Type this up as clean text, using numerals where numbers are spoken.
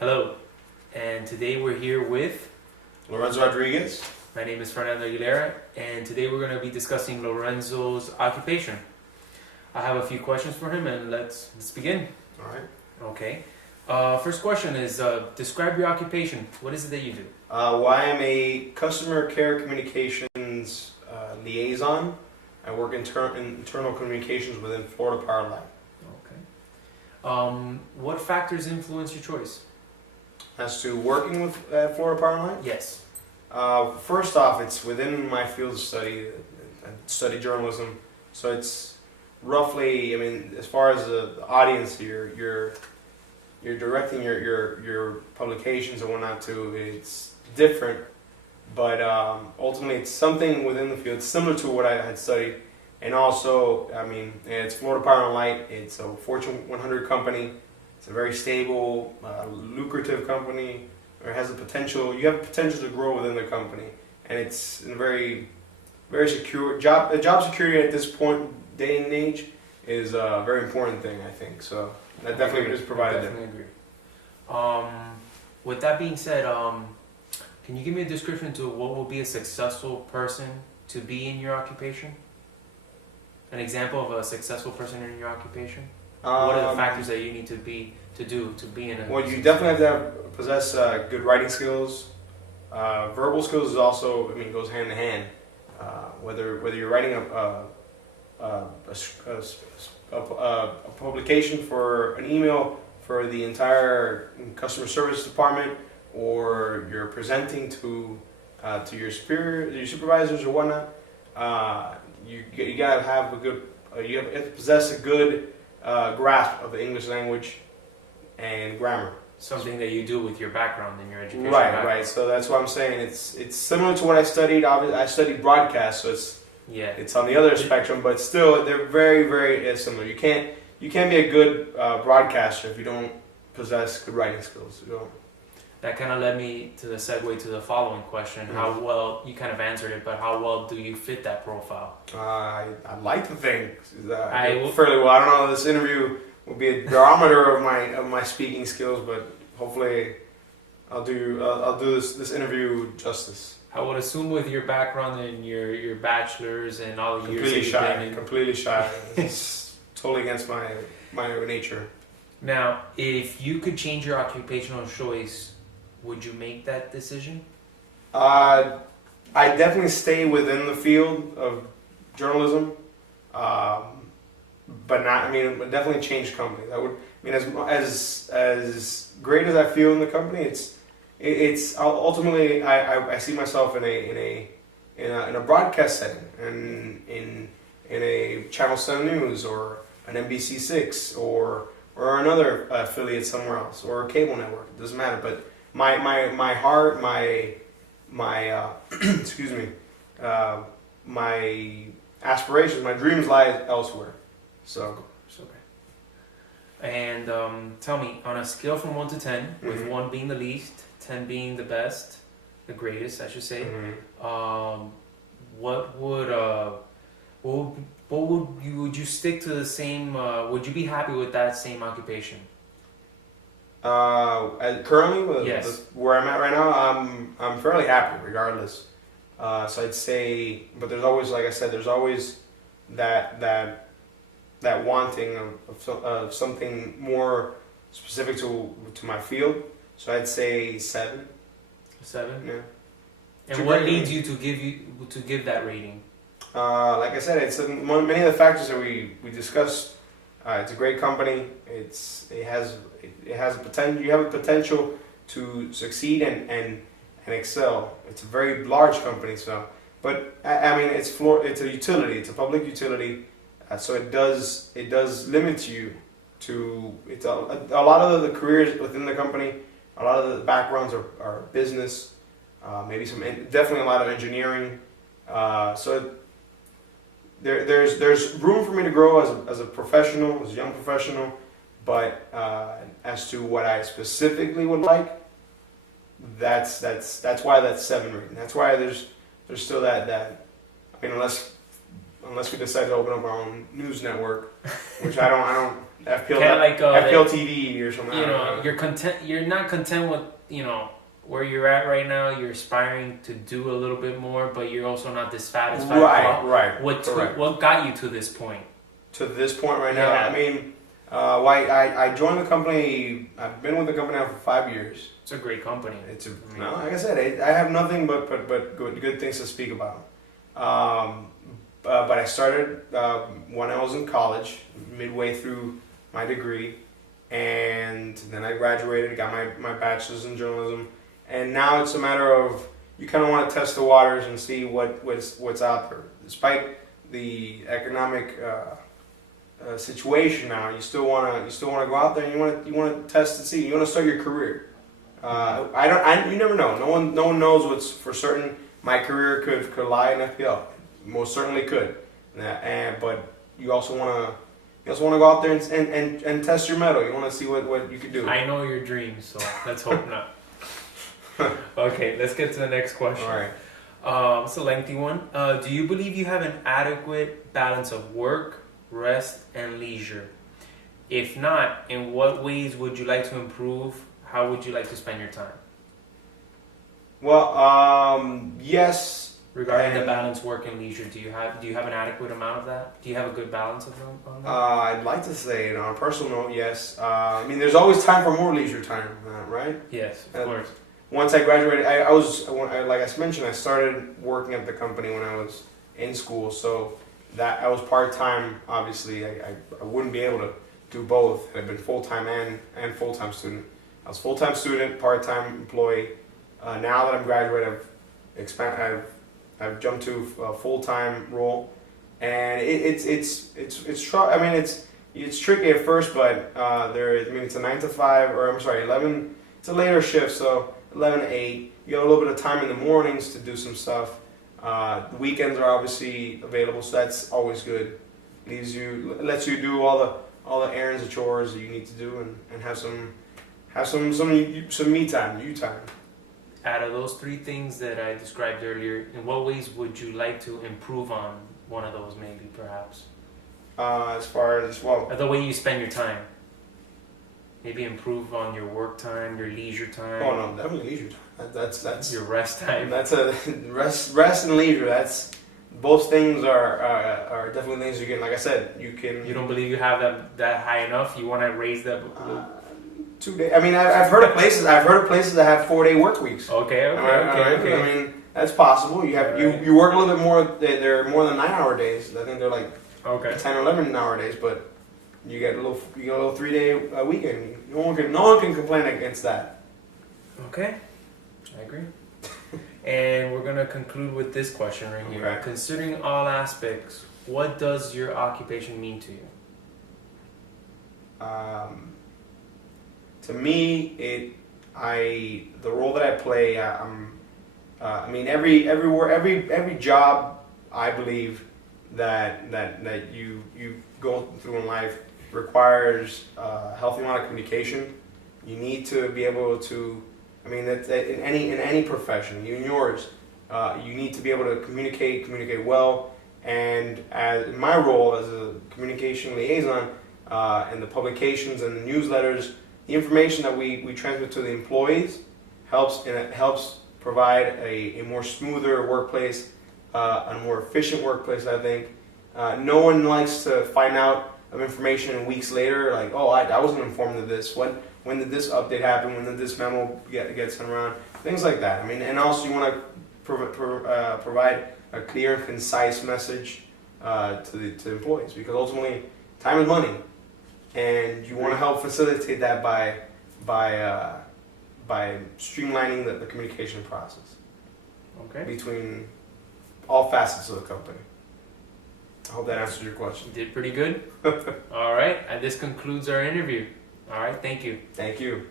Hello, and today we're here with Lorenzo Rodriguez. my name is Fernando Aguilera, and today we're going to be discussing Lorenzo's occupation. I have a few questions for him, and let's begin. All right. Okay. First question is describe your occupation. What is it that you do? Well, I am a customer care communications liaison. I work in internal communications within Florida Power Line. Okay. What factors influence your choice? As to working with Florida Power Line, Yes. first off, it's within my field of study. I study journalism, so it's roughly. I mean, as far as the audience here, you're directing your publications and whatnot to. It's different, but ultimately it's something within the field similar to what I had studied. And also, I mean, it's Florida Power and Light. It's a Fortune 100 company. It's a very stable, lucrative company. Or has the potential. You have potential to grow within the company, and it's a very, very secure job. Job security at this point, day and age, is a very important thing. I think so. That definitely is provided. Definitely agree. With that being said, can you give me a description to what will be a successful person to be in your occupation? An example of a successful person in your occupation? What are the factors that you need to be in a... Well, you definitely have to possess good writing skills. Verbal skills is also, I mean, goes hand in hand. Whether you're writing a publication for an email for the entire customer service department, or you're presenting to your supervisors or whatnot, you gotta have a good, you have to possess a good grasp of the English language and grammar. Something that you do with your background in your education. Right. So that's what I'm saying. It's similar to what I studied. I studied broadcast, so it's on the other spectrum, but still they're very, very similar. You can't be a good broadcaster if you don't possess good writing skills. You know? That kind of led me to the segue to the following question. Mm-hmm. How well, you kind of answered it, but how well do you fit that profile? I like to think I fairly well. I don't know. This interview will be a barometer of my speaking skills, but hopefully I'll do this interview justice. I would assume with your background and your bachelor's and all the years Completely shy. It's totally against my nature. Now, if you could change your occupational choice, would you make that decision? I definitely stay within the field of journalism, but not. I mean, definitely change company. That would. I mean, as great as I feel in the company, it's ultimately I see myself in a broadcast setting, and in a Channel 7 News or an NBC6 or another affiliate somewhere else, or a cable network. It doesn't matter. But my heart, my excuse me, my aspirations, my dreams lie elsewhere. So. Okay. And tell me, on a scale from 1 to 10, with Mm-hmm. 1 being the least, 10 being the best, the greatest, I should say, Mm-hmm. would you stick to the same? Would you be happy with that same occupation? Currently, Yes. where I'm at right now, I'm fairly happy regardless. So I'd say, but there's always, like I said, there's always that wanting of something more specific to my field. So I'd say 7. 7. Yeah. And what leads you to give that rating? Like I said, it's many of the factors that we discussed. It's a great company. It has a potential. You have a potential to succeed and excel. It's a very large company. So, but I mean, it's a utility. It's a public utility. So it does limit you to. It's a lot of the careers within the company. A lot of the backgrounds are business. Maybe definitely a lot of engineering. So. There's room for me to grow as a professional, as a young professional, but as to what I specifically would like, that's why that's 7 rating. That's why there's still that. I mean, unless we decide to open up our own news network, which I don't FPL TV or something. you I don't know, you're content. You're not content with, you know, where you're at right now. You're aspiring to do a little bit more, but you're also not dissatisfied. Right. What got you to this point? To this point right now, Yeah. I mean, I joined the company. I've been with the company now for 5 years. It's a great company. No, like I said, I have nothing but good things to speak about. But I started when I was in college, midway through my degree, and then I graduated, got my bachelor's in journalism, and now it's a matter of you kind of want to test the waters and see what's out there. Despite the economic situation now, you still want to go out there and you want to test and see. You want to start your career. You never know. No one knows what's for certain. My career could lie in FPL. Most certainly could. But you also want to go out there and test your mettle. You want to see what you could do. I know your dreams, so let's hope not. Okay, let's get to the next question. All right. It's a lengthy one. Do you believe you have an adequate balance of work, rest, and leisure? If not, in what ways would you like to improve? How would you like to spend your time? Well, yes. Regarding the balance, work, and leisure, do you have an adequate amount of that? Do you have a good balance of them on that? I'd like to say, on a personal note, yes. I mean, there's always time for more leisure time, right? Yes, of course. Once I graduated, I was, like I mentioned, I started working at the company when I was in school, so that I was part-time. Obviously, I wouldn't be able to do both. I've been full-time and full-time student. I was full-time student, part-time employee. Now that I'm graduated, I've jumped to a full-time role, and it's tricky at first, but it's a 9 to 5, or I'm sorry, 11. It's a later shift, so 11 to 8. You have a little bit of time in the mornings to do some stuff. The weekends are obviously available, so that's always good. Lets you do all the errands and chores that you need to do, and have some me time, you time. Out of those three things that I described earlier, in what ways would you like to improve on one of those, maybe, perhaps? As far as, well, The way you spend your time. Maybe improve on your work time, your leisure time. oh no, definitely leisure time. That's Your rest time. That's a rest and leisure. That's both things are definitely things you can. Like I said, you can. You don't believe you have that high enough? You want to raise that? 2 days. I mean, I've heard of places. that have 4-day work weeks. Okay. I mean, that's possible. You work a little bit more. They're more than 9-hour days. I think they're like 10 or 11-hour days, but you get a little 3-day weekend. No one can complain against that. Okay, I agree. And we're gonna conclude with this question right here. Okay. Considering all aspects, what does your occupation mean to you? To me, the role that I play, every job, I believe that you go through in life requires a healthy amount of communication. You need to be able to, that's in any profession, even yours, you need to be able to communicate well. And in my role as a communication liaison, in the publications and the newsletters, the information that we transmit to the employees helps provide a more smoother workplace, a more efficient workplace, I think. No one likes to find out of information weeks later, like, oh, I wasn't informed of this. When did this update happen? When did this memo get sent around? Things like that. And also you want to provide a clear and concise message to employees, because ultimately time is money. And you want to help facilitate that by streamlining the communication process between all facets of the company. I hope that answers your question. You did pretty good. All right, and this concludes our interview. All right, thank you. Thank you.